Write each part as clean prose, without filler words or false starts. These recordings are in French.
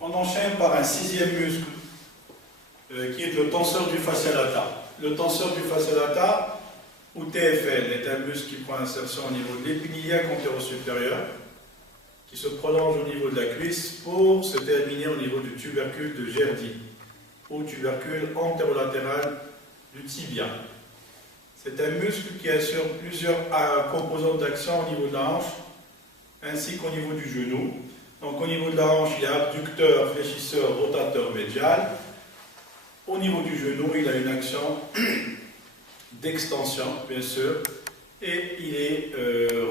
On enchaîne par un sixième muscle qui est le tenseur du fascia lata. Le tenseur du fascia lata, ou TFL, est un muscle qui prend insertion au niveau de l'épiniliaque antéro-supérieur, qui se prolonge au niveau de la cuisse pour se terminer au niveau du tubercule de Gerdy, ou tubercule antérolatéral du tibia. C'est un muscle qui assure plusieurs composantes d'action au niveau de la hanche, ainsi qu'au niveau du genou. Donc au niveau de la hanche, il y a abducteur, fléchisseur, rotateur médial. Au niveau du genou, il a une action d'extension, bien sûr, et il est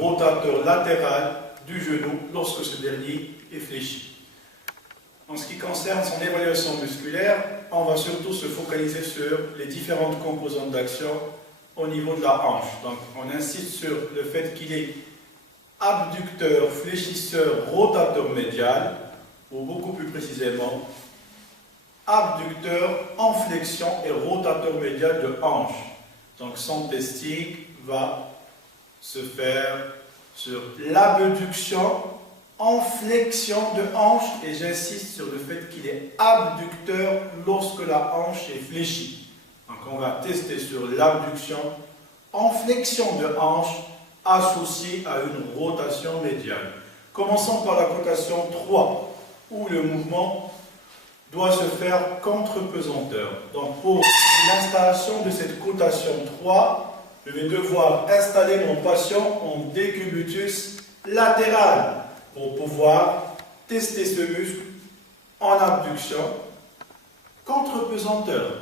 rotateur latéral du genou lorsque ce dernier est fléchi. En ce qui concerne son évaluation musculaire, on va surtout se focaliser sur les différentes composantes d'action au niveau de la hanche. Donc on insiste sur le fait qu'il est abducteur, fléchisseur, rotateur médial, ou beaucoup plus précisément, abducteur en flexion et rotateur médial de hanche. Donc son testing va se faire sur l'abduction en flexion de hanche, et j'insiste sur le fait qu'il est abducteur lorsque la hanche est fléchie. Donc on va tester sur l'abduction en flexion de hanche associée à une rotation médiale. Commençons par la cotation 3, où le mouvement doit se faire contre-pesanteur. Donc pour l'installation de cette cotation 3, je vais devoir installer mon patient en décubitus latéral pour pouvoir tester ce muscle en abduction contre-pesanteur.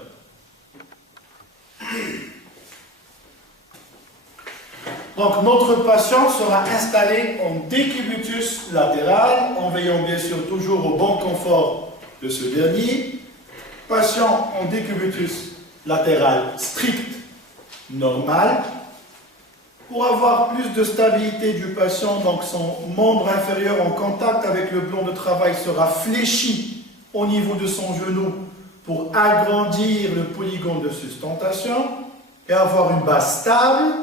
Donc notre patient sera installé en décubitus latéral, en veillant bien sûr toujours au bon confort de ce dernier. Patient en décubitus latéral strict, normal. Pour avoir plus de stabilité du patient, donc son membre inférieur en contact avec le plan de travail sera fléchi au niveau de son genou pour agrandir le polygone de sustentation et avoir une base stable.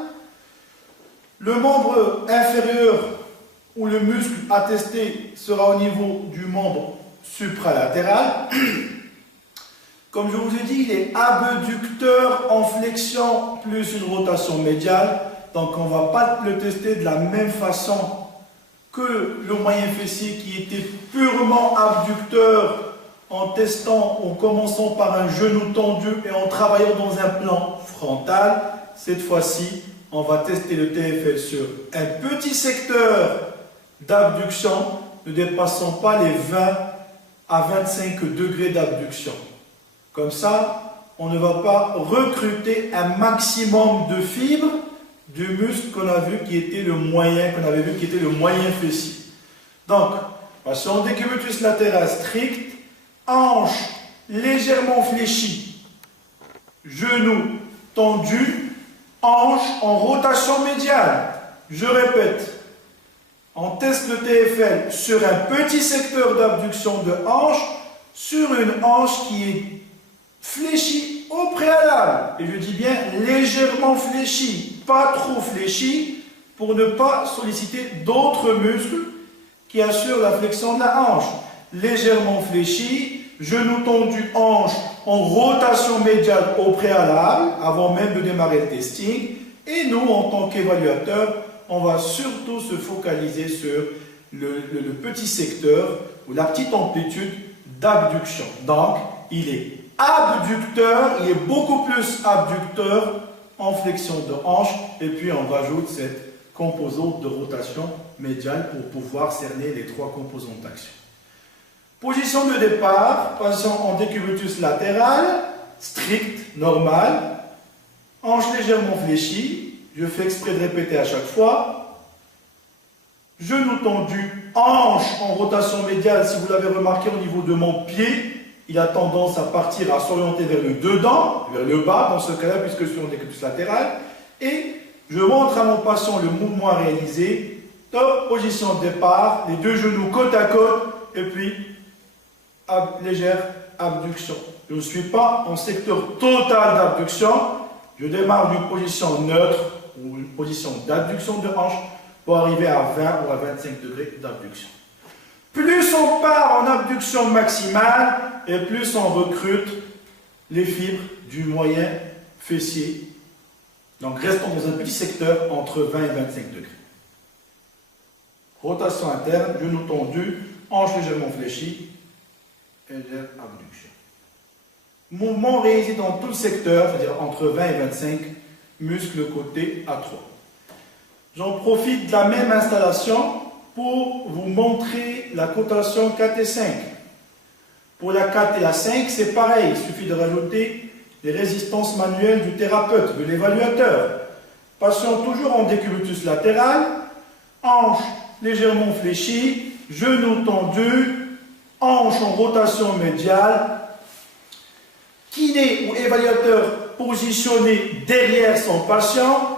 Le membre inférieur où le muscle à tester sera au niveau du membre supralatéral. Comme je vous ai dit, il est abducteur en flexion plus une rotation médiale. Donc on ne va pas le tester de la même façon que le moyen fessier qui était purement abducteur en testant, en commençant par un genou tendu et en travaillant dans un plan frontal. Cette fois-ci, on va tester le TFL sur un petit secteur d'abduction, ne dépassant pas les 20 à 25 degrés d'abduction. Comme ça, on ne va pas recruter un maximum de fibres du muscle qu'on a vu qui était le moyen, fessier. Donc, patient décubitus latéral strict, hanche légèrement fléchie, genou tendu, hanche en rotation médiale. Je répète, on teste le TFL sur un petit secteur d'abduction de hanche, sur une hanche qui est fléchie au préalable. Et je dis bien légèrement fléchie, pas trop fléchie, pour ne pas solliciter d'autres muscles qui assurent la flexion de la hanche. Légèrement fléchie, genou tendu, hanche en rotation médiale au préalable, avant même de démarrer le testing. Et nous, en tant qu'évaluateurs, on va surtout se focaliser sur le petit secteur ou la petite amplitude d'abduction. Donc, il est abducteur, il est beaucoup plus abducteur en flexion de hanche, et puis on rajoute cette composante de rotation médiale pour pouvoir cerner les trois composantes d'action. Position de départ, patient en décubitus latéral, strict, normal, hanche légèrement fléchie, je fais exprès de répéter à chaque fois, genou tendu, hanche en rotation médiale, si vous l'avez remarqué au niveau de mon pied, il a tendance à partir, à s'orienter vers le dedans, vers le bas dans ce cas-là, puisque je suis en décubitus latéral, et je montre à mon patient le mouvement à réaliser, top, position de départ, les deux genoux côte à côte, et puis légère abduction. Je ne suis pas en secteur total d'abduction, je démarre d'une position neutre, ou une position d'abduction de hanche, pour arriver à 20 ou à 25 degrés d'abduction. Plus on part en abduction maximale, et plus on recrute les fibres du moyen fessier. Donc restons dans un petit secteur entre 20 et 25 degrés. Rotation interne, genou tendu, hanche légèrement fléchie, et abduction. Mouvement réalisé dans tout le secteur, c'est-à-dire entre 20 et 25 muscles côté A3. J'en profite de la même installation pour vous montrer la cotation 4 et 5. Pour la 4 et la 5, c'est pareil, il suffit de rajouter les résistances manuelles du thérapeute, de l'évaluateur. Patient toujours en décubitus latéral, hanche légèrement fléchie, genou tendu, hanche en rotation médiale, kiné ou évaluateur positionné derrière son patient,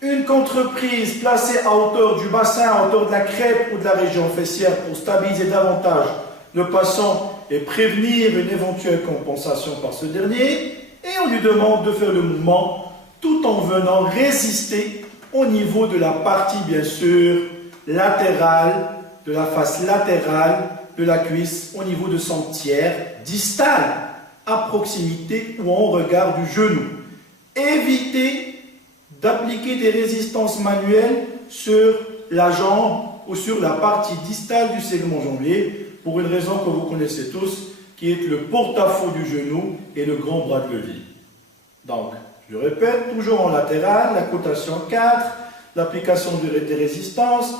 une contreprise placée à hauteur du bassin, à hauteur de la crêpe ou de la région fessière pour stabiliser davantage le patient et prévenir une éventuelle compensation par ce dernier. Et on lui demande de faire le mouvement tout en venant résister au niveau de la partie, bien sûr, latérale, de la face latérale de la cuisse, au niveau de son tiers distal, à proximité ou en regard du genou. Évitez d'appliquer des résistances manuelles sur la jambe ou sur la partie distale du segment jambier, pour une raison que vous connaissez tous, qui est le porte-à-faux du genou et le grand bras de levier. Donc, je répète, toujours en latéral, la cotation 4, l'application des résistances,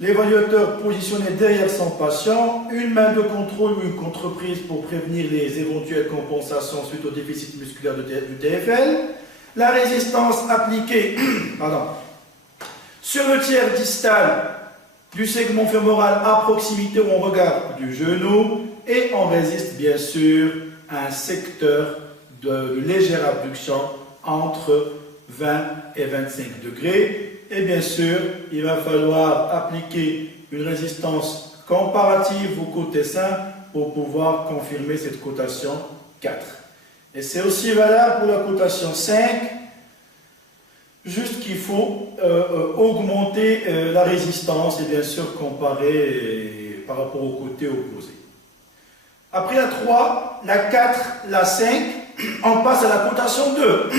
l'évaluateur positionné derrière son patient, une main de contrôle ou une contreprise pour prévenir les éventuelles compensations suite au déficit musculaire du TFL, la résistance appliquée sur le tiers distal du segment fémoral à proximité ou en regard du genou, et on résiste bien sûr à un secteur de légère abduction entre 20 et 25 degrés. Et bien sûr, il va falloir appliquer une résistance comparative au côté sain pour pouvoir confirmer cette cotation 4. Et c'est aussi valable pour la cotation 5, juste qu'il faut augmenter la résistance et bien sûr comparer par rapport au côté opposé. Après la 3, la 4, la 5, on passe à la cotation 2.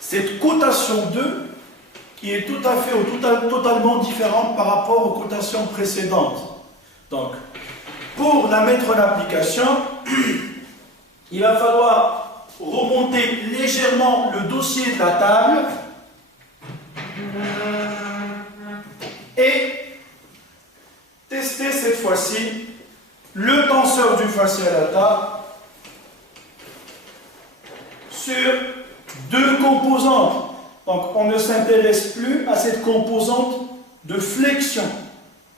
Cette cotation 2 qui est tout à fait ou totalement différente par rapport aux cotations précédentes. Donc, pour la mettre en application, il va falloir remonter légèrement le dossier de la table et tester cette fois-ci le tenseur du fascia lata sur deux composantes. Donc on ne s'intéresse plus à cette composante de flexion.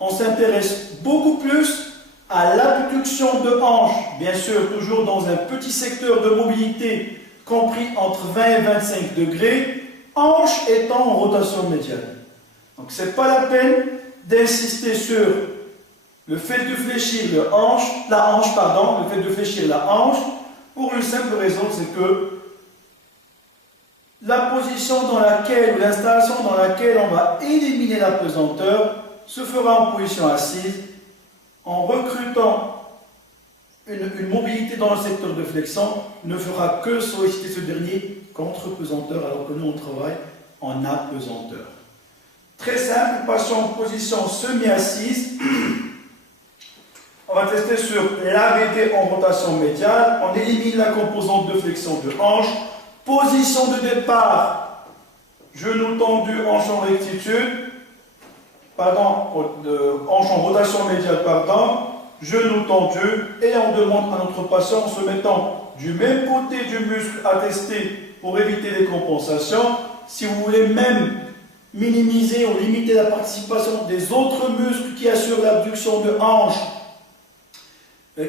On s'intéresse beaucoup plus à l'abduction de hanche, bien sûr toujours dans un petit secteur de mobilité compris entre 20 et 25 degrés, hanche étant en rotation médiane. Donc ce n'est pas la peine d'insister sur le fait de fléchir le fait de fléchir la hanche, pour une simple raison, c'est que la position dans laquelle, ou l'installation dans laquelle on va éliminer la pesanteur, se fera en position assise, en recrutant une mobilité dans le secteur de flexion, ne fera que solliciter ce dernier contre pesanteur, alors que nous on travaille en apesanteur. Très simple, patient en position semi-assise. On va tester sur l'ABD en rotation médiane. On élimine la composante de flexion de hanche. Position de départ, genou tendu, hanche en rectitude. Hanche en rotation médiane, genou tendu. Et on demande à notre patient, en se mettant du même côté du muscle à tester pour éviter les compensations, si vous voulez même minimiser ou limiter la participation des autres muscles qui assurent l'abduction de hanche,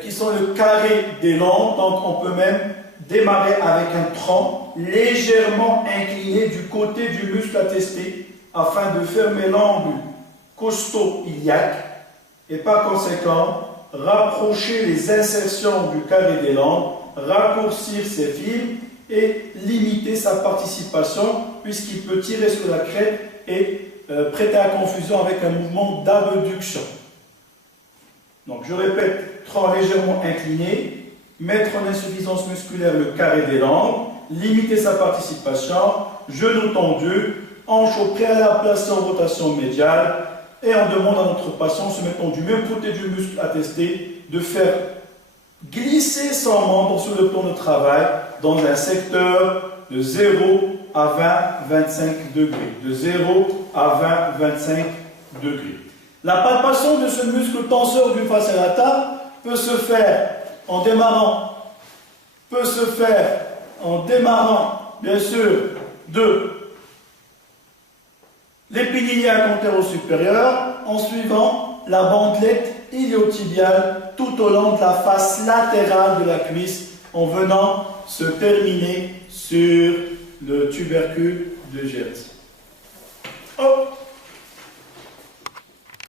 qui sont le carré des langues. Donc on peut même démarrer avec un tronc légèrement incliné du côté du muscle à tester afin de fermer l'angle costo-iliaque et par conséquent rapprocher les insertions du carré des langues, raccourcir ses fibres et limiter sa participation puisqu'il peut tirer sur la crête et prêter à confusion avec un mouvement d'abduction. Donc je répète, tronc légèrement incliné, mettre en insuffisance musculaire le carré des langues, limiter sa participation, genou tendu, hanche au préalable placée en rotation médiale, et on demande à notre patient, se mettant du même côté du muscle attesté, de faire glisser son membre sur le plan de travail dans un secteur de 0 à 20-25 degrés. De 0 à 20-25 degrés. La palpation de ce muscle tenseur du fascia lata peut se faire en démarrant, bien sûr, de l'épinilia antéro-supérieur en suivant la bandelette iliotibiale tout au long de la face latérale de la cuisse en venant se terminer sur le tubercule de Gertz. Hop.